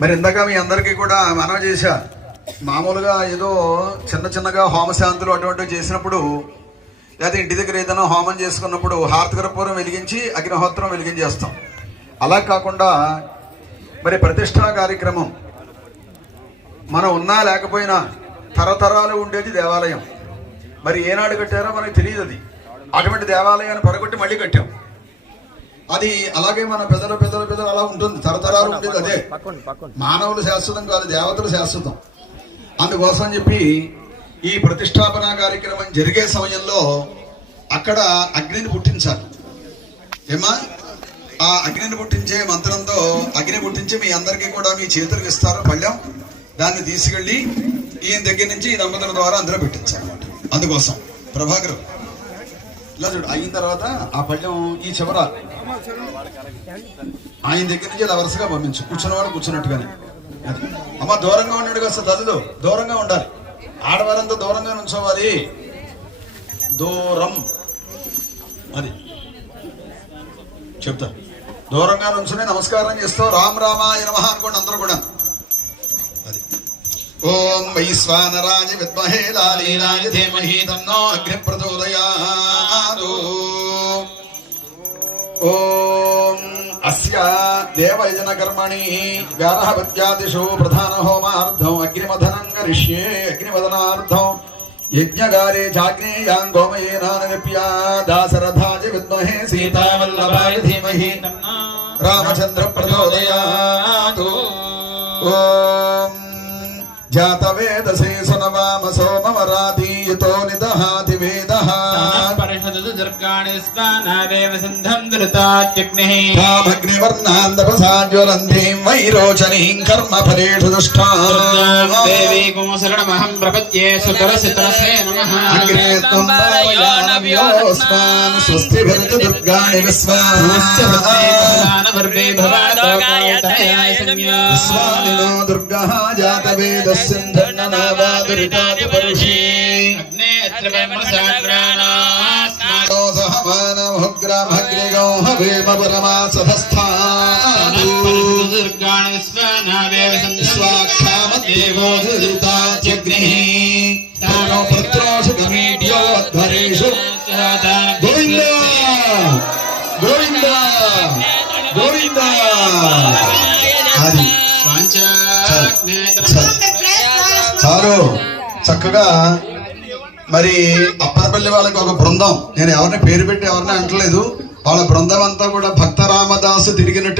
మరి ఇందాక మీ అందరికీ కూడా మనం చేశా. మామూలుగా ఏదో చిన్న చిన్నగా హోమశాంతులు అటువంటివి చేసినప్పుడు లేదా ఇంటి దగ్గర ఏదైనా హోమం చేసుకున్నప్పుడు హారతికరపూరం వెలిగించి అగ్నిహోత్రం వెలిగించేస్తాం. అలా కాకుండా మరి ప్రతిష్టా కార్యక్రమం మనం ఉన్నా లేకపోయినా తరతరాలు ఉండేది దేవాలయం. మరి ఏనాడు కట్టారో మనకు తెలియదు అది. అటువంటి దేవాలయాన్ని పడగొట్టి మళ్ళీ కట్టాం. అది అలాగే మన పెద్దల పెద్దల పెద్దలు అలా ఉంటుంది. తరతరాలు ఉండేది అదే. మానవులు శాశ్వతం కాదు దేవతలు శాశ్వతం. అందుకోసం చెప్పి ఈ ప్రతిష్టాపన కార్యక్రమం జరిగే సమయంలో అక్కడ అగ్నిని పుట్టించాలి. ఏమా ఆ అగ్నిని పుట్టించే మంత్రంతో అగ్ని పుట్టించి మీ అందరికీ కూడా మీ చేతులకు ఇస్తారు పళ్ళెం. దాన్ని తీసుకెళ్ళి ఈయన దగ్గర నుంచి ఈ దంపతుల ద్వారా అందులో పెట్టించాలన్నమాట అందుకోసం ప్రభాకర్ ఇలా చూడు అయిన తర్వాత ఆ పళ్ళెం ఈ చివర ఆయన దగ్గర నుంచి ఇలా వరుసగా పంపించు. కూర్చున్నవాడు కూర్చున్నట్టుగానే. అది. అమ్మ దూరంగా ఉన్నాడు కదా తల్లులు. దూరంగా ఉండాలి. ఆడవారంతా దూరంగా నుంచోవాలి. దూరం. అది. చెప్తా. దూరంగా నుంచుని నమస్కారం చేస్తూ రామ్ రామాయ నమః అనుకోండి అందరూ కూడా. అది. ఓం వైశ్వానరాజ విద్మహే లాలీలాయ ధీమహి తన్నో అగ్ని ఓం అస్య దేవయజన కర్మణి గారహవత్యాదిషు ప్రధాన హోమార్థం అగ్నిమథనం కరిష్యే అగ్నిమదనార్థం యజ్ఞగారే చాగ్నేయాం గోమయేనానగప్యా దాసరథాయ విద్మహే సీతావల్లభాయ ధీమహి రామచంద్ర ప్రచోదయాతు. ఓం జాతవేదసే సునవామ సోమవరాధీయతో నిదహా स्नानादेव सिन्धम् धृतात्युग्निः तामग्निवर्णान् तपसाज्वलन्तीं वैरोचनीं कर्म फलेषु दुष्टा देवी कुंसरणमहं प्रपद्ये सुतरसितरसे नमः। अग्रे त्वं वायानव्योऽस्मान् स्वस्ति भवतु दुर्गाणि विश्वानवर्वे भवादोगायतयाय स्वामिनो दुर्गः जातवेदस्य धन्ननावा दुरिताति परुषे अग्ने अत्र సహమానముగ్రమగ్నిగౌ హవేమ పరమాసధస్థాదు పరిషదు దుర్గాణి స్వానావేవ సంధం స్వాక్షామద్దేవో ధృతాత్యగ్నిః తనో పుత్రోషు గమీడ్యో ధ్వరేషు గోవింద గోవింద గోవింద అది చాలు చక్కగా మరి అప్పనపల్లి వాళ్ళకి ఒక బృందం. నేను ఎవరిని పేరు పెట్టి ఎవరిని అంటలేదు. వాళ్ళ బృందం అంతా కూడా భక్త రామదాసు తిరిగినట్టు